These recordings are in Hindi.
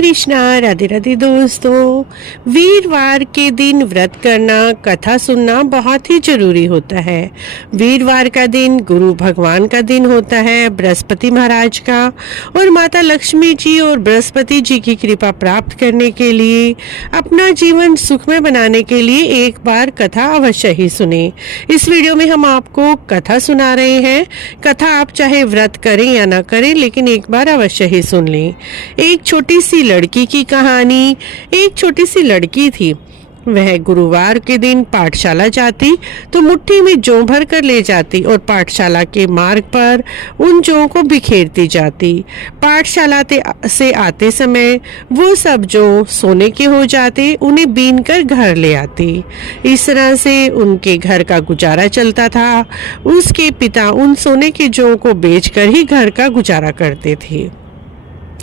कृष्णा। राधे राधे दोस्तों, वीरवार के दिन व्रत करना, कथा सुनना बहुत ही जरूरी होता है। वीरवार का दिन गुरु भगवान का दिन होता है, बृहस्पति महाराज का, और माता लक्ष्मी जी और बृहस्पति जी की कृपा प्राप्त करने के लिए, अपना जीवन सुखमय बनाने के लिए एक बार कथा अवश्य ही सुने। इस वीडियो में हम आपको कथा सुना रहे हैं। कथा आप चाहे व्रत करें या ना करें, लेकिन एक बार अवश्य ही सुन लें। एक छोटी सी लड़की की कहानी। एक छोटी सी लड़की थी। वह गुरुवार के दिन पाठशाला जाती तो मुट्ठी में जौ भर कर ले जाती और पाठशाला के मार्ग पर उन जौ को बिखेरती जाती। पाठशाला से आते समय वो सब जौ सोने के हो जाते, उन्हें बीन कर घर ले आती। इस तरह से उनके घर का गुजारा चलता था। उसके पिता उन सोने के जौ को बेचकर ही घर का गुजारा करते थे।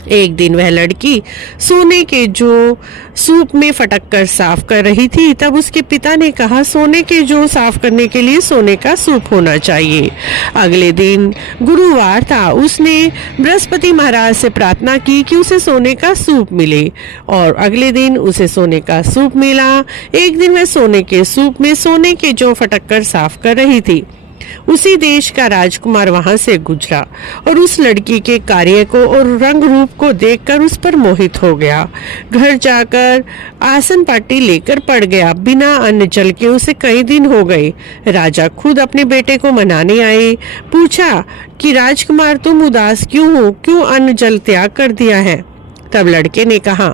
एक दिन वह लड़की सोने के जौ सूप में फटक कर साफ कर रही थी। तब उसके पिता ने कहा, सोने के जौ साफ करने के लिए सोने का सूप होना चाहिए। अगले दिन गुरुवार था। उसने बृहस्पति महाराज से प्रार्थना की कि उसे सोने का सूप मिले, और अगले दिन उसे सोने का सूप मिला। एक दिन वह सोने के सूप में सोने के जौ फटक कर साफ कर रही थी। उसी देश का राजकुमार वहां से गुजरा और उस लड़की के कार्य को और रंग रूप को देखकर उस पर मोहित हो गया। घर जाकर आसन पाटी लेकर पड़ गया। बिना अन्न जल के उसे कई दिन हो गए। राजा खुद अपने बेटे को मनाने आए। पूछा कि राजकुमार, तुम उदास क्यों हो? क्यों अन्न जल त्याग कर दिया है? तब लड़के ने कहा,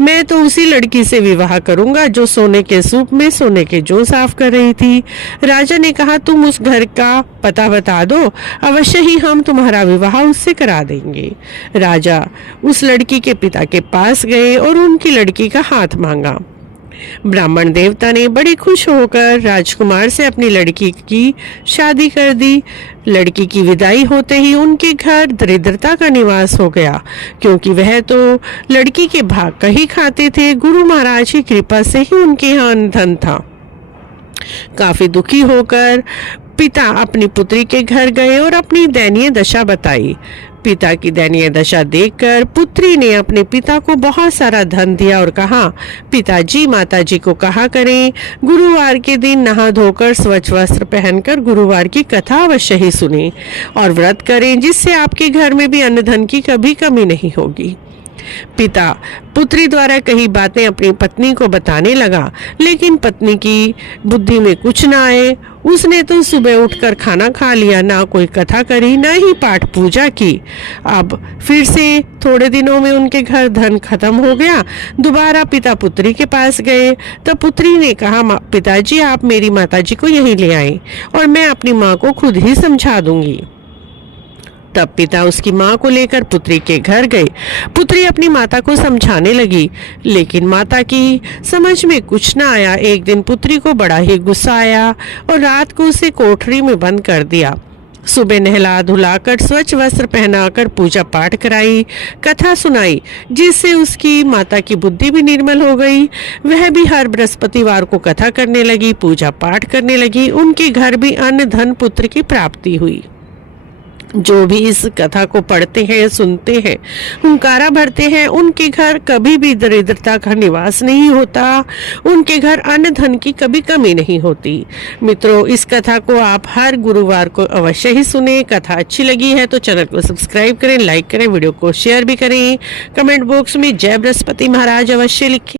मैं तो उसी लड़की से विवाह करूंगा जो सोने के सूप में सोने के जौ साफ कर रही थी। राजा ने कहा, तुम उस घर का पता बता दो, अवश्य ही हम तुम्हारा विवाह उससे करा देंगे। राजा उस लड़की के पिता के पास गए और उनकी लड़की का हाथ मांगा। ब्राह्मण देवता ने बड़ी खुश होकर राजकुमार से अपनी लड़की की शादी कर दी। लड़की की विदाई होते ही उनके घर दरिद्रता का निवास हो गया, क्योंकि वह तो लड़की के भाग का ही खाते थे। गुरु महाराज की कृपा से ही उनके यहाँ धन था। काफी दुखी होकर पिता अपनी पुत्री के घर गए और अपनी दयनीय दशा बताई। पिता की दयनीय दशा देखकर पुत्री ने अपने पिता को बहुत सारा धन दिया और कहा, पिताजी माताजी को कहा करें, गुरुवार के दिन नहा धोकर स्वच्छ वस्त्र पहनकर गुरुवार की कथा अवश्य ही सुने और व्रत करें, जिससे आपके घर में भी अन्न धन की कभी कमी नहीं होगी। पिता पुत्री द्वारा कही बातें अपनी पत्नी को बताने लगा, लेकिन पत्नी की बुद्धि में कुछ न आए। उसने तो सुबह उठकर खाना खा लिया, ना कोई कथा करी, ना ही पाठ पूजा की। अब फिर से थोड़े दिनों में उनके घर धन खत्म हो गया। दोबारा पिता पुत्री के पास गए। तब पुत्री ने कहा, पिताजी आप मेरी माताजी को यहीं ले आए और मैं अपनी माँ को खुद ही समझा दूंगी। तब पिता उसकी माँ को लेकर पुत्री के घर गए। पुत्री अपनी माता को समझाने लगी, लेकिन माता की समझ में कुछ न आया। एक दिन पुत्री को बड़ा ही गुस्सा आया और रात को उसे कोठरी में बंद कर दिया। सुबह नहला धुलाकर स्वच्छ वस्त्र पहनाकर पूजा पाठ कराई, कथा सुनाई, जिससे उसकी माता की बुद्धि भी निर्मल हो गई। वह भी हर बृहस्पतिवार को कथा करने लगी, पूजा पाठ करने लगी। उनके घर भी अन्न धन पुत्र की प्राप्ति हुई। जो भी इस कथा को पढ़ते हैं, सुनते हैं, हुंकारा भरते हैं, उनके घर कभी भी दरिद्रता का निवास नहीं होता। उनके घर अन्न धन की कभी कमी नहीं होती। मित्रों, इस कथा को आप हर गुरुवार को अवश्य ही सुने। कथा अच्छी लगी है तो चैनल को सब्सक्राइब करें, लाइक करें, वीडियो को शेयर भी करें। कमेंट बॉक्स में जय बृहस्पति महाराज अवश्य लिखें।